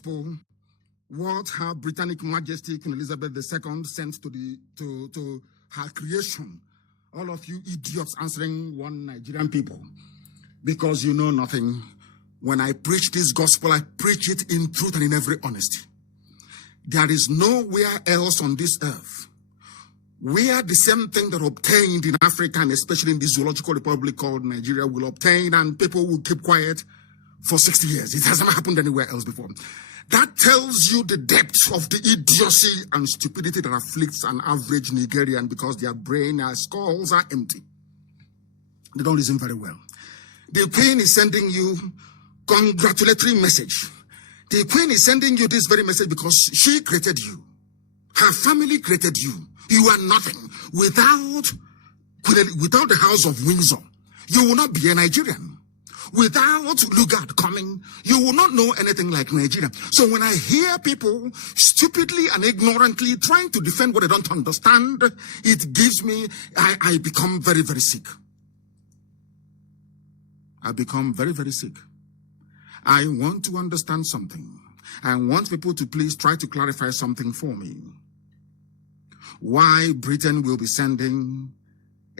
gospel, what Her Britannic Majesty Queen Elizabeth II sent to her creation. All of you idiots answering one Nigerian people, because you know nothing. When I preach this gospel, I preach it in truth and in every honesty. There is nowhere else on this earth where the same thing that obtained in Africa, and especially in this zoological republic called Nigeria, will obtain, and people will keep quiet for 60 years. It has never happened anywhere else before. That tells you the depth of the idiocy and stupidity that afflicts an average Nigerian, because their brain and skulls are empty. They don't listen very well. The Queen is sending you congratulatory message. The Queen is sending you this very message because she created you. Her family created you. You are nothing. Without the House of Windsor, you will not be a Nigerian. Without Lugard coming, you will not know anything like Nigeria. So when I hear people stupidly and ignorantly trying to defend what they don't understand, it gives me, I become very, very sick. I become very, very sick. I want to understand something. I want people to please try to clarify something for me. Why Britain will be sending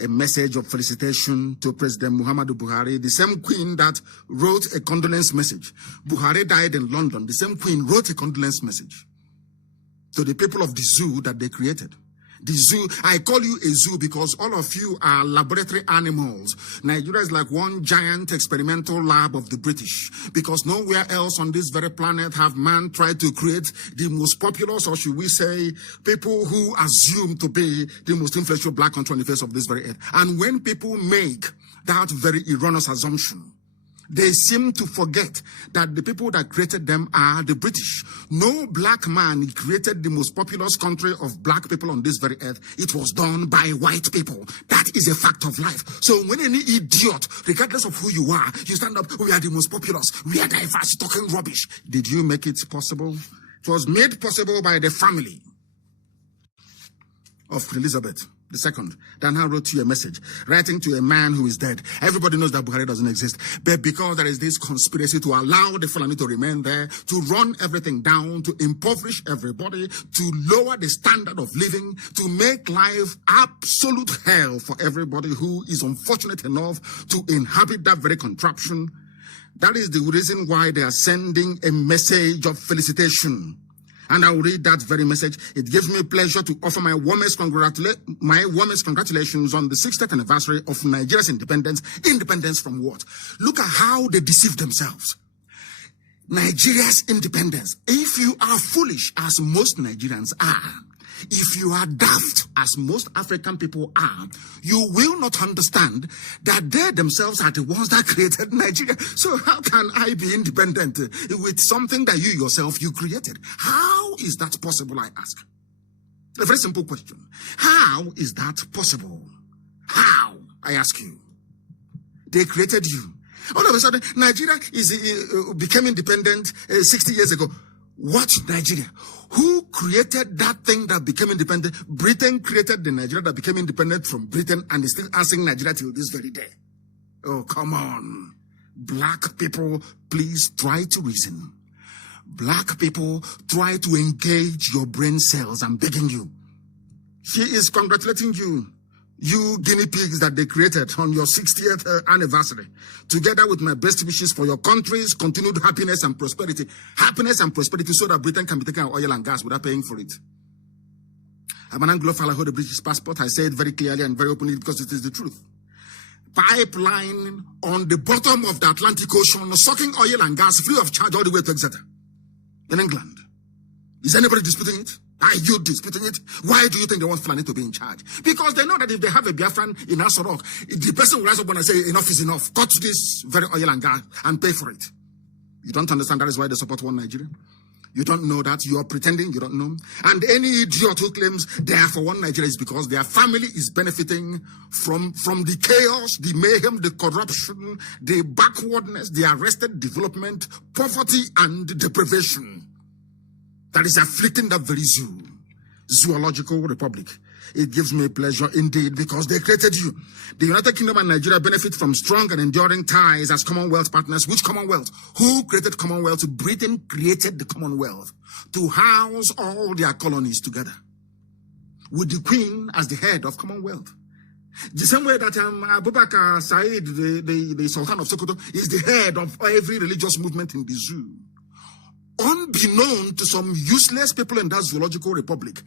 a message of felicitation to President Muhammadu Buhari, the same Queen that wrote a condolence message. Buhari died in London. The same Queen wrote a condolence message to the people of the zoo that they created. The zoo, I call you a zoo because all of you are laboratory animals. Nigeria is like one giant experimental lab of the British, because nowhere else on this very planet have man tried to create the most populous, or should we say, people who assume to be the most influential black country on the face of this very earth. And when people make that very erroneous assumption, they seem to forget that the people that created them are the British. No black man created the most populous country of black people on this very earth. It was done by white people. That is a fact of life. So when any idiot, regardless of who you are, you stand up, we are the most populous, we are diverse, talking rubbish. Did you make it possible? It was made possible by the family of Elizabeth II. Dana wrote you a message, writing to a man who is dead. Everybody knows that Buhari doesn't exist. But because there is this conspiracy to allow the Fulani to remain there, to run everything down, to impoverish everybody, to lower the standard of living, to make life absolute hell for everybody who is unfortunate enough to inhabit that very contraption, that is the reason why they are sending a message of felicitation. And I will read that very message. It gives me pleasure to offer my warmest congratulations on the 60th anniversary of Nigeria's independence. Independence from what? Look at how they deceive themselves. Nigeria's independence. If you are foolish, as most Nigerians are, if you are daft, as most African people are, you will not understand that they themselves are the ones that created Nigeria. So how can I be independent with something that you yourself, you created? How is that possible, I ask? A very simple question. How is that possible? How, I ask you? They created you. All of a sudden, Nigeria became independent 60 years ago. What Nigeria? Who created that thing that became independent? Britain created the Nigeria that became independent from Britain and is still answering Nigeria till this very day. Oh, come on. Black people, please try to reason. Black people, try to engage your brain cells. I'm begging you. She is congratulating you. You guinea pigs that they created on your 60th anniversary, together with my best wishes for your country's continued happiness and prosperity. Happiness and prosperity so that Britain can be taking our oil and gas without paying for it. I'm an Anglophile, I hold a British passport. I say it very clearly and very openly because it is the truth. Pipeline on the bottom of the Atlantic Ocean, sucking oil and gas free of charge all the way to Exeter in England. Is anybody disputing it? Are you disputing it? Why do you think they want Fulani to be in charge? Because they know that if they have a Biafran in Asorok, the person will rise up and say, enough is enough. Cut this very oil and gas and pay for it. You don't understand that is why they support one Nigeria? You don't know that. You are pretending you don't know. And any idiot who claims they are for one Nigeria is because their family is benefiting from the chaos, the mayhem, the corruption, the backwardness, the arrested development, poverty, and deprivation that is afflicting that very zoo, zoological republic It gives me pleasure indeed because they created you. The United Kingdom and Nigeria benefit from strong and enduring ties as Commonwealth partners. Which Commonwealth? Who created Commonwealth? Britain created the Commonwealth to house all their colonies together, with the Queen as the head of Commonwealth. The same way that Abubakar Said, the Sultan of Sokoto, is the head of every religious movement in the zoo. Unbeknown to some useless people in that zoological republic.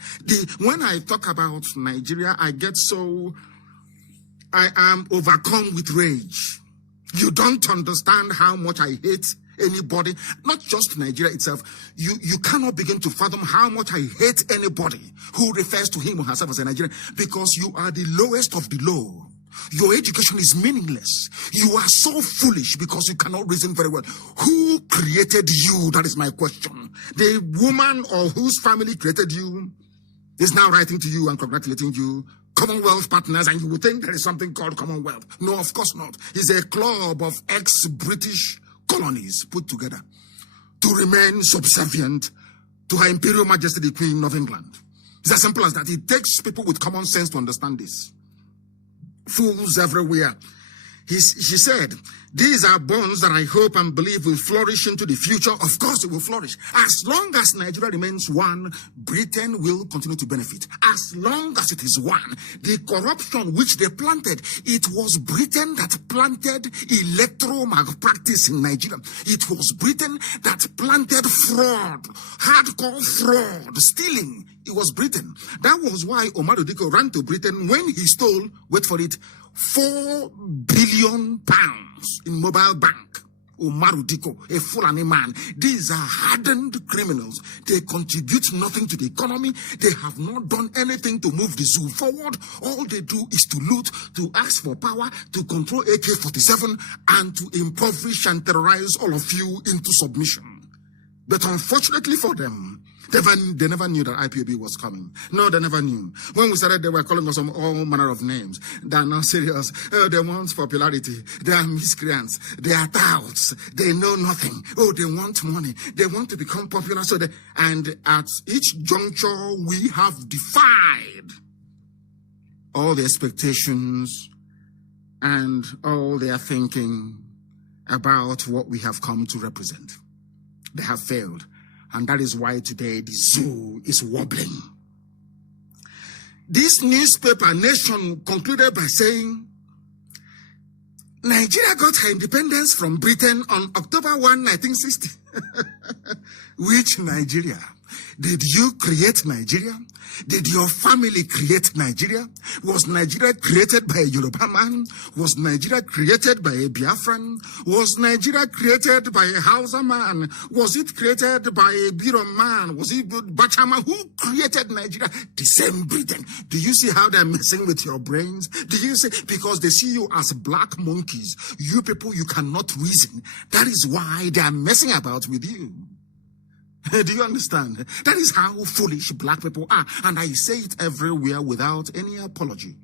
When I talk about Nigeria, I am overcome with rage. You don't understand how much I hate anybody, not just Nigeria itself. You cannot begin to fathom how much I hate anybody who refers to him or herself as a Nigerian, because you are the lowest of the low. Your education is meaningless. You are so foolish because you cannot reason very well. Who created you? That is my question. The woman or whose family created you is now writing to you and congratulating you. Commonwealth partners, and you would think there is something called Commonwealth. No, of course not. It's a club of ex-British colonies put together to remain subservient to Her Imperial Majesty the Queen of England. It's as simple as that. It takes people with common sense to understand this. Fools everywhere. She said, these are bonds that I hope and believe will flourish into the future. Of course it will flourish. As long as Nigeria remains one, Britain will continue to benefit. As long as it is one. The corruption which they planted, it was Britain that planted electoral malpractice in Nigeria. It was Britain that planted fraud, hardcore fraud, stealing. It was Britain. That was why Omar Odiko ran to Britain when he stole, wait for it, £4 billion in mobile bank. Omar Odiko, a Fulani man. These are hardened criminals. They contribute nothing to the economy. They have not done anything to move the zoo forward. All they do is to loot, to ask for power, to control AK-47, and to impoverish and terrorize all of you into submission. But unfortunately for them, they never knew that IPOB was coming. No, they never knew. When we started, they were calling us all manner of names. They are not serious. Oh, they want popularity. They are miscreants. They are touts. They know nothing. Oh, they want money. They want to become popular. And at each juncture, we have defied all the expectations and all their thinking about what we have come to represent. They have failed. And that is why today the zoo is wobbling. This newspaper, Nation, concluded by saying, Nigeria got her independence from Britain on October 1, 1960. Which Nigeria? Did you create Nigeria? Did your family create Nigeria? Was Nigeria created by a Yoruba man? Was Nigeria created by a Biafran? Was Nigeria created by a Hausa man? Was it created by a Biron man? Was it Bachama? Who created Nigeria? The same Britain. Do you see how they're messing with your brains? Do you see? Because they see you as black monkeys. You people, you cannot reason. That is why they are messing about with you. Do you understand? That is how foolish black people are. And I say it everywhere without any apology.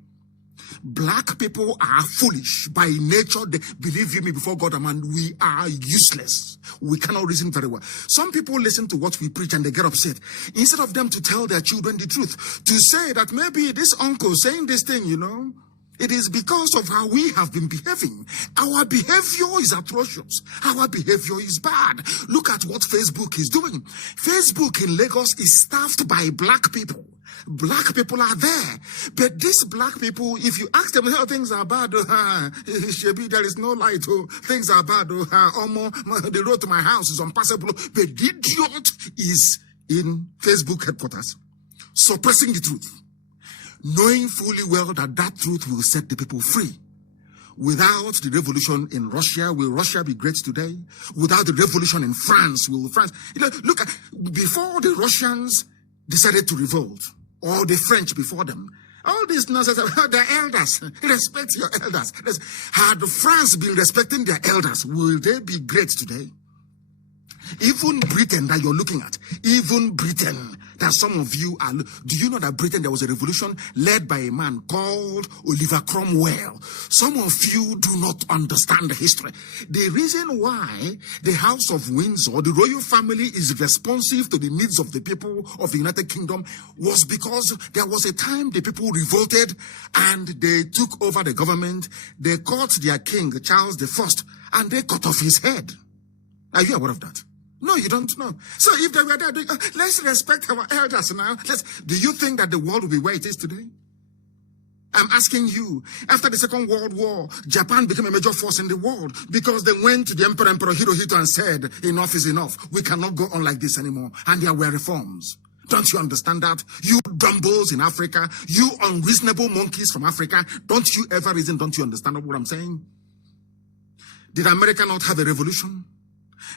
Black people are foolish by nature. They, believe you me, before God and man, we are useless. We cannot reason very well. Some people listen to what we preach and they get upset. Instead of them to tell their children the truth, to say that maybe this uncle saying this thing, you know, it is because of how we have been behaving. Our behavior is atrocious. Our behavior is bad. Look at what Facebook is doing. Facebook in Lagos is staffed by black people. Black people are there. But these black people, if you ask them, oh, things are bad, Shebi, there is no light, oh, things are bad, the road to my house is unpassable. But the idiot is in Facebook headquarters, suppressing the truth, knowing fully well that that truth will set the people free. Without the revolution in Russia, will Russia be great today? Without the revolution in France, will France... You know, look, before the Russians decided to revolt, or the French before them, all this nonsense about their elders, respect your elders. Had France been respecting their elders, will they be great today? Even Britain that you're looking at, even Britain that some of you are, do you know that Britain, there was a revolution led by a man called Oliver Cromwell? Some of you do not understand the history. The reason why the House of Windsor, the royal family, is responsive to the needs of the people of the United Kingdom was because there was a time the people revolted and they took over the government. They caught their king, Charles I, and they cut off his head. Are you aware of that? No, you don't know. So if they were there doing, let's respect our elders now. Do you think that the world will be where it is today? I'm asking you, after the Second World War, Japan became a major force in the world because they went to the Emperor Hirohito and said, enough is enough. We cannot go on like this anymore. And there were reforms. Don't you understand that? You dumbbells in Africa, you unreasonable monkeys from Africa, don't you ever reason, don't you understand what I'm saying? Did America not have a revolution?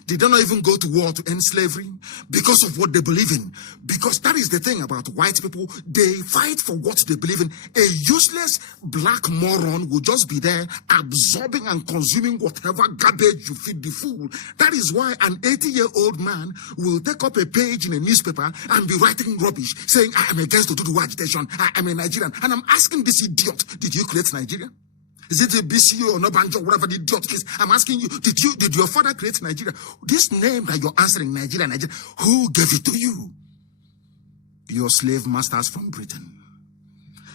Did they not even go to war to end slavery? Because of what they believe in. Because that is the thing about white people. They fight for what they believe in. A useless black moron will just be there absorbing and consuming whatever garbage you feed the fool. That is why an 80-year-old man will take up a page in a newspaper and be writing rubbish, saying, I am against the Dudu agitation. I am a Nigerian. And I'm asking this idiot, did you create Nigeria? Is it a BCU or Nobanjo, whatever the idiot is? I'm asking you, did your father create Nigeria? This name that you're answering, Nigeria, who gave it to you? Your slave masters from Britain.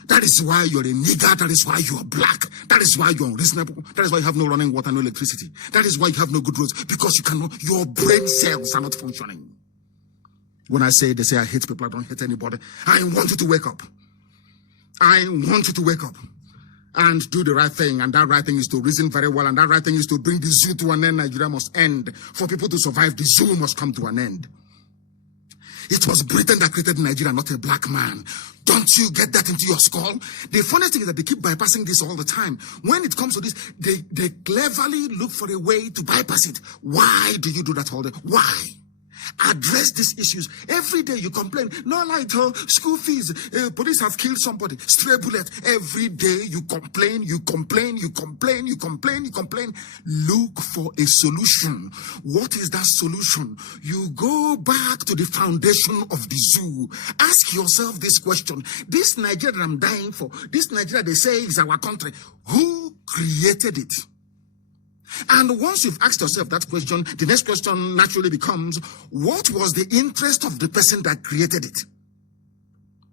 That is why you're a nigger. That is why you're black. That is why you're unreasonable. That is why you have no running water, no electricity. That is why you have no good roads, because your brain cells are not functioning. When I say, they say I hate people, I don't hate anybody. I want you to wake up. I want you to wake up and do the right thing, and that right thing is to reason very well, and that right thing is to bring the zoo to an end. Nigeria must end. For people to survive, the zoo must come to an end. It was Britain that created Nigeria, not a black man. Don't you get that into your skull? The funny thing is that they keep bypassing this all the time. When it comes to this, they cleverly look for a way to bypass it. Why do you do that all the time? Why? Address these issues. Every day you complain, no light, school fees, police have killed somebody, stray bullet. Every day you complain, you complain, you complain, you complain, you complain. Look for a solution. What is that solution? You go back to the foundation of the zoo. Ask yourself this question. This Nigeria that I'm dying for, this Nigeria they say is our country, who created it? And once you've asked yourself that question, the next question naturally becomes, what was the interest of the person that created it?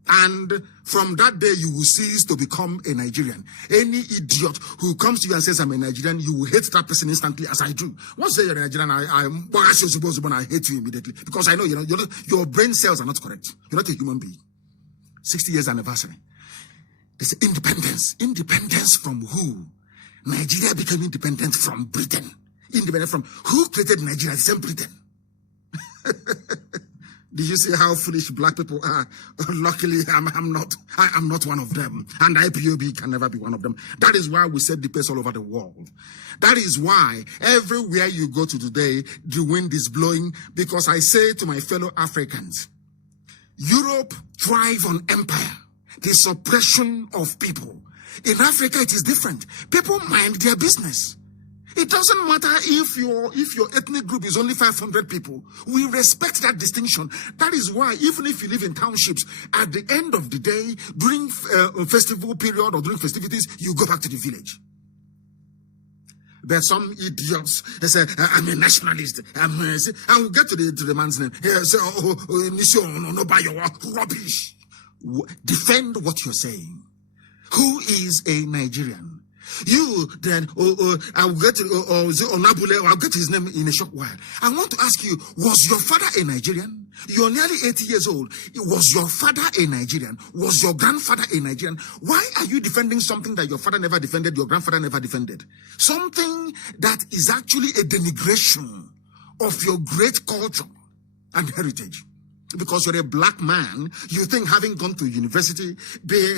And from that day, you will cease to become a Nigerian. Any idiot who comes to you and says, I'm a Nigerian, you will hate that person instantly, as I do. Once you're a Nigerian, I hate you immediately. Because I know, your brain cells are not correct. You're not a human being. 60 years anniversary. They say independence. Independence from who? Nigeria became independent from Britain. Independent from who created Nigeria? The same Britain. Do you see how foolish black people are? Luckily, I'm not one of them. And IPOB can never be one of them. That is why we set the pace all over the world. That is why everywhere you go to today, the wind is blowing. Because I say to my fellow Africans, Europe thrive on empire, the suppression of people. In Africa, it is different. People mind their business. It doesn't matter if your ethnic group is only 500 people. We respect that distinction. That is why, even if you live in townships, at the end of the day, during a festival period or during festivities, you go back to the village. But some idiots, they say, I'm a nationalist. And we'll get to the man's name. He say, no, buy your rubbish. Defend what you're saying. Who is a Nigerian? You then, I'll get Onabule, I'll get his name in a short while. I want to ask you, was your father a Nigerian? You're nearly 80 years old. Was your father a Nigerian? Was your grandfather a Nigerian? Why are you defending something that your father never defended, your grandfather never defended? Something that is actually a denigration of your great culture and heritage. Because you're a black man, you think having gone to university,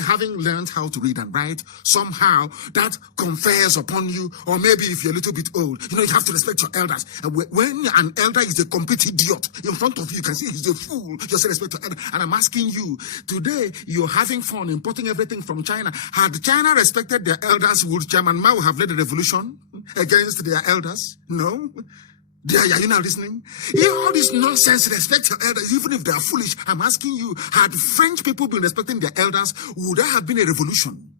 having learned how to read and write, somehow that confers upon you, or maybe if you're a little bit old, you have to respect your elders. And when an elder is a complete idiot in front of you, you can see he's a fool, you say respect to elder. And I'm asking you, today you're having fun importing everything from China. Had China respected their elders, would Chairman Mao have led a revolution against their elders? No. Are you now listening? All this nonsense, respect your elders, even if they are foolish. I'm asking you, had French people been respecting their elders, would there have been a revolution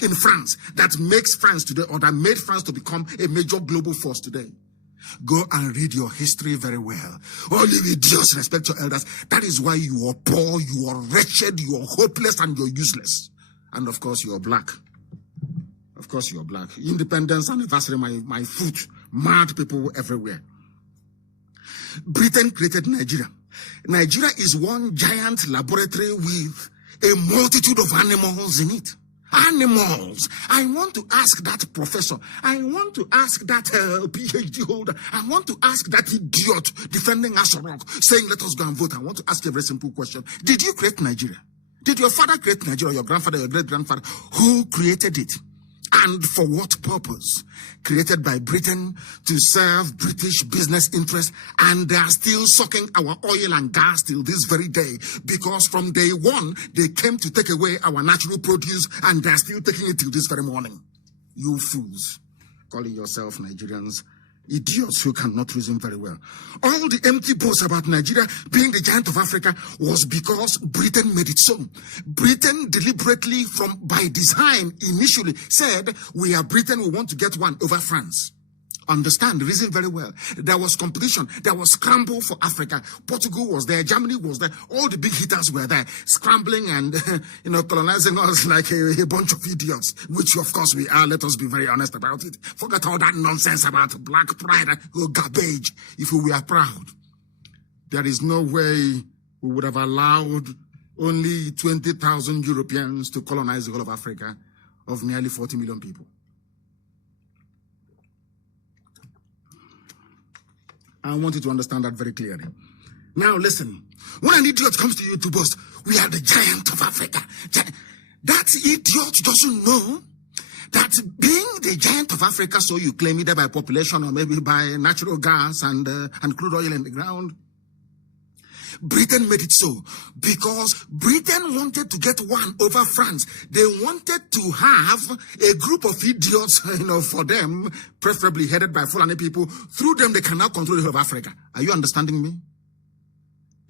in France that makes France today, or that made France to become a major global force today? Go and read your history very well. All you idiots, respect your elders. That is why you are poor, you are wretched, you are hopeless, and you're useless. And of course, you're black. Of course, you're black. Independence anniversary, my foot. Mad people everywhere. Britain created Nigeria. Nigeria is one giant laboratory with a multitude of animals in it. Animals. I want to ask that professor. I want to ask that PhD holder. I want to ask that idiot defending Asarok, saying, let us go and vote. I want to ask a very simple question. Did you create Nigeria? Did your father create Nigeria, or your grandfather, your great-grandfather? Who created it? And for what purpose? Created by Britain to serve British business interests, and they are still sucking our oil and gas till this very day, because from day one, they came to take away our natural produce, and they are still taking it till this very morning. You fools, calling yourself Nigerians, idiots who cannot reason very well. All the empty boasts about Nigeria being the giant of Africa was because Britain made it so. Britain deliberately, by design, initially said, we are Britain, we want to get one over France. Understand, reason very well. There was competition, there was scramble for Africa. Portugal was there, Germany was there, all the big hitters were there, scrambling and colonizing us like a bunch of idiots, which of course we are. Let us be very honest about it. Forget all that nonsense about black pride, garbage. If we were proud, there is no way we would have allowed only 20,000 Europeans to colonize the whole of Africa of nearly 40 million people. I want you to understand that very clearly. Now listen, when an idiot comes to you to boast, we are the giant of Africa. That idiot doesn't know that being the giant of Africa, so you claim either by population or maybe by natural gas and crude oil in the ground, Britain made it so because Britain wanted to get one over France. They wanted to have a group of idiots, for them, preferably headed by Fulani people. Through them, they can now control the whole of Africa. Are you understanding me?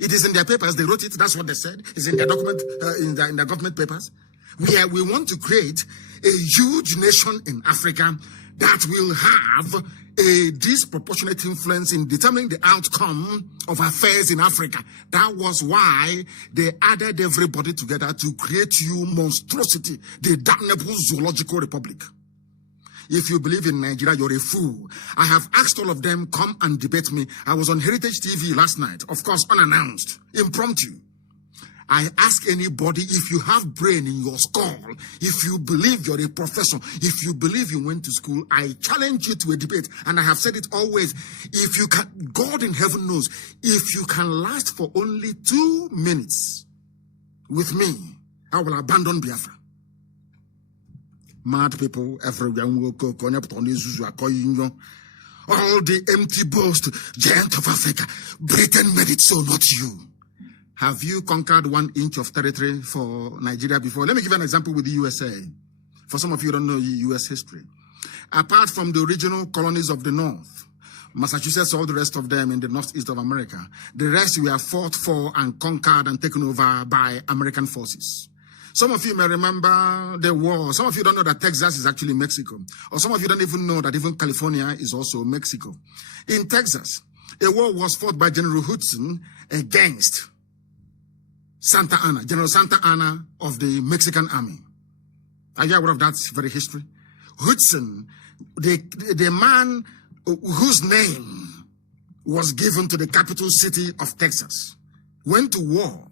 It is in their papers. They wrote it. That's what they said. It's in their document, in their government papers. We want to create a huge nation in Africa that will have a disproportionate influence in determining the outcome of affairs in Africa. That was why they added everybody together to create you monstrosity, the damnable zoological republic. If you believe in Nigeria, you're a fool. I have asked all of them, come and debate me. I was on Heritage TV last night, of course, unannounced, impromptu. I ask anybody, if you have brain in your skull, if you believe you're a professor, if you believe you went to school, I challenge you to a debate. And I have said it always. If you can, God in heaven knows, if you can last for only 2 minutes with me, I will abandon Biafra. Mad people everywhere. All the empty boast, giant of Africa. Britain made it so, not you. Have you conquered 1 inch of territory for Nigeria before? Let me give you an example with the USA. For some of you who don't know US history. Apart from the original colonies of the North, Massachusetts, all the rest of them in the northeast of America, the rest were fought for and conquered and taken over by American forces. Some of you may remember the war. Some of you don't know that Texas is actually Mexico. Or some of you don't even know that even California is also Mexico. In Texas, a war was fought by General Hudson against Santa Anna, General Santa Anna of the Mexican army. Are you aware of that very history? Hudson, the man whose name was given to the capital city of Texas, went to war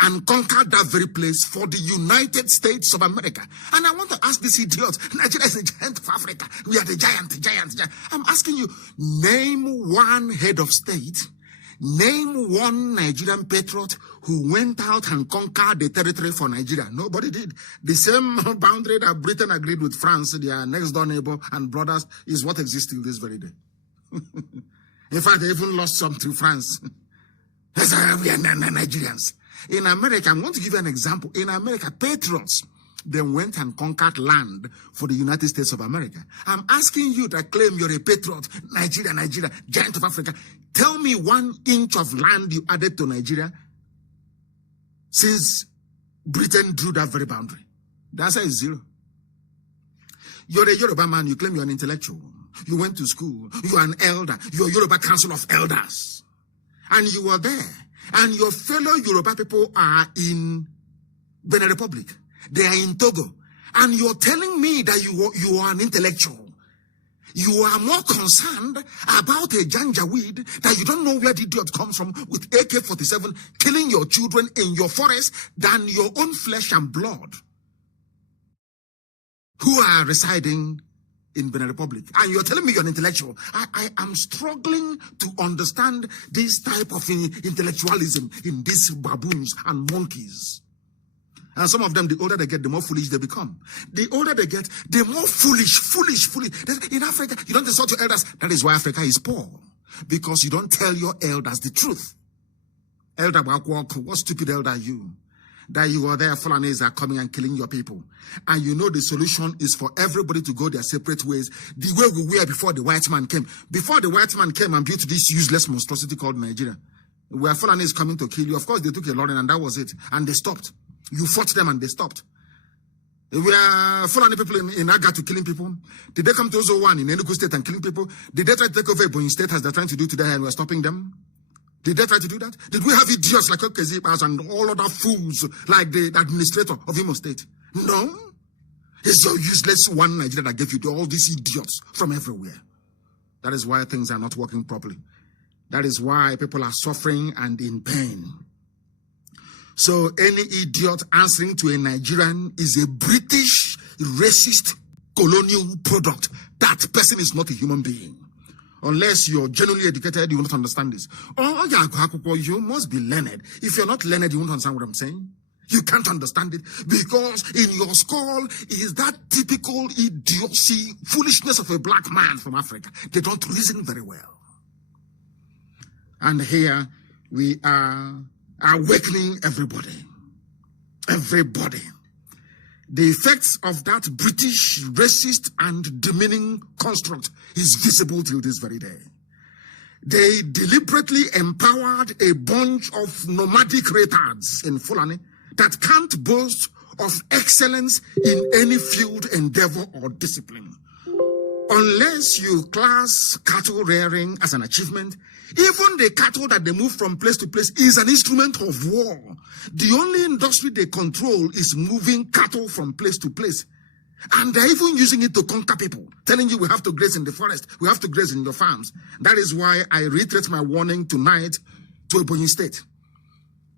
and conquered that very place for the United States of America. And I want to ask this idiot, Nigeria is the giant of Africa. We are the giant. I'm asking you, name one head of state, name one Nigerian patriot who went out and conquered the territory for Nigeria. Nobody did. The same boundary that Britain agreed with France, their next door neighbor and brothers, is what exists till this very day. In fact, they even lost some to France. We are Nigerians. In America, I'm going to give you an example. In America, patriots then went and conquered land for the United States of America. I'm asking you that claim you're a patriot, Nigeria, giant of Africa. Tell me 1 inch of land you added to Nigeria since Britain drew that very boundary. The answer is 0. You're a Yoruba man, you claim you're an intellectual. You went to school, you're an elder, you're Yoruba Council of Elders. And you were there. And your fellow Yoruba people are in Benin Republic. They are in Togo. And you're telling me that you are an intellectual. You are more concerned about a janjaweed that you don't know where the idiot comes from with AK-47 killing your children in your forest than your own flesh and blood who are residing in Benin Republic. And you're telling me you're an intellectual. I am struggling to understand this type of intellectualism in these baboons and monkeys. And some of them, the older they get, the more foolish they become. The older they get, the more foolish. In Africa, you don't insult your elders. That is why Africa is poor. Because you don't tell your elders the truth. Elder Bakwok, what stupid elder are you? That you are there, Fulanis are coming and killing your people. And you know the solution is for everybody to go their separate ways, the way we were before the white man came. Before the white man came and built this useless monstrosity called Nigeria, where Fulanis coming to kill you, of course they took a lorry and that was it. And they stopped. You fought them and they stopped. We are Fulani people in Agatu killing people. Did they come to Ozo1 in Enugu State and killing people? Did they try to take over Ebonyi State as they're trying to do today and we're stopping them? Did they try to do that? Did we have idiots like Okezipas and all other fools like the administrator of Imo State? No. It's your useless one Nigeria that gave you all these idiots from everywhere. That is why things are not working properly. That is why people are suffering and in pain. So any idiot answering to a Nigerian is a British racist colonial product. That person is not a human being. Unless you're genuinely educated, you will not understand this. Oh, yeah, you must be learned. If you're not learned, you won't understand what I'm saying. You can't understand it because in your skull is that typical idiocy, foolishness of a black man from Africa. They don't reason very well. And here we are awakening everybody. Everybody. The effects of that British racist and demeaning construct is visible till this very day. They deliberately empowered a bunch of nomadic retards in Fulani that can't boast of excellence in any field, endeavor, or discipline. Unless you class cattle rearing as an achievement, even the cattle that they move from place to place is an instrument of war. The only industry they control is moving cattle from place to place. And they're even using it to conquer people, telling you we have to graze in the forest, we have to graze in your farms. That is why I reiterate my warning tonight to Ebonyi State.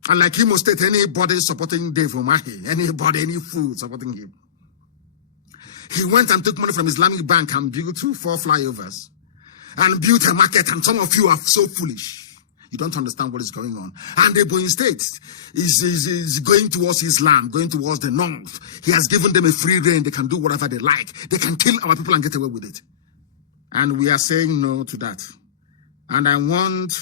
And like Imo State, anybody supporting Dave Umahi, anybody, any fool supporting him. He went and took money from Islamic Bank and built 4 flyovers and built a market, and some of you are so foolish. You don't understand what is going on. And the Ebonyi State is going towards his land, going towards the north. He has given them a free reign. They can do whatever they like. They can kill our people and get away with it. And we are saying no to that. And I want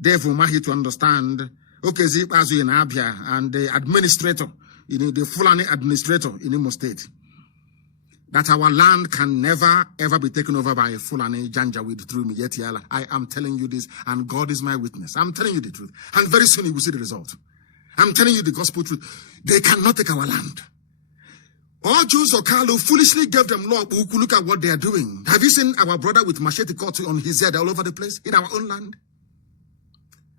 Dave Umahi to understand, okay, Zipazu in Abia and the administrator, the Fulani administrator in Imo State, that our land can never, ever be taken over by a Fulani Janjaweed through Miyetiala. I am telling you this, and God is my witness. I'm telling you the truth. And very soon you will see the result. I'm telling you the gospel truth. They cannot take our land. All Jews or Kalu foolishly gave them law. Look at what they are doing. Have you seen our brother with machete cut on his head all over the place in our own land?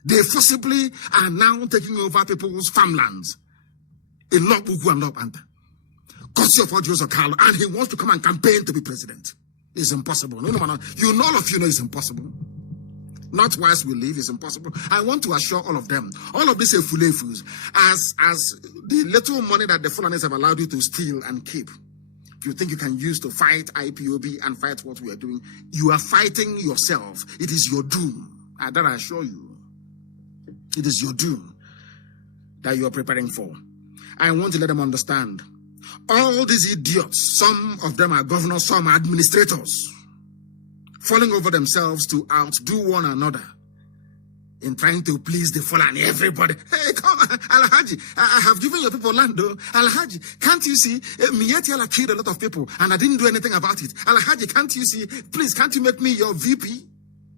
They forcibly are now taking over people's farmlands in Lokbuku and Lokbanta. Courtesy of all Jews or Kalu, and he wants to come and campaign to be president. It's impossible. No, all of you know it's impossible. Not whilst we live, it's impossible. I want to assure all of them, all of these fulefus, as the little money that the Fulanis have allowed you to steal and keep, if you think you can use to fight IPOB and fight what we are doing, you are fighting yourself. It is your doom. That I assure you. It is your doom that you are preparing for. I want to let them understand. All these idiots, some of them are governors, some are administrators, falling over themselves to outdo one another. in trying to please the Fulani, everybody. Hey, come on, Alhaji, I have given your people land, though. Alhaji, can't you see? Mietiala killed a lot of people, and I didn't do anything about it. Alhaji, can't you see? Please, can't you make me your VP?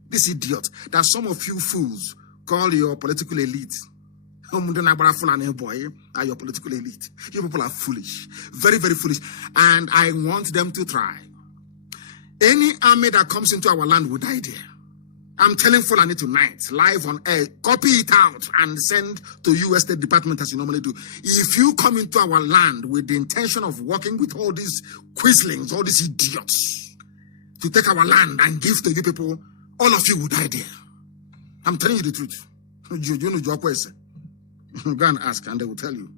This idiot that some of you fools call your political elite. Boy, are your political elite. You people are foolish. Very, very foolish. And I want them to try. Any army that comes into our land will die there. I'm telling Fulani tonight, live on air, copy it out and send to US State Department as you normally do. If you come into our land with the intention of working with all these quislings, all these idiots, to take our land and give to you people, all of you will die there. I'm telling you the truth. You know your question. Go and ask and they will tell you.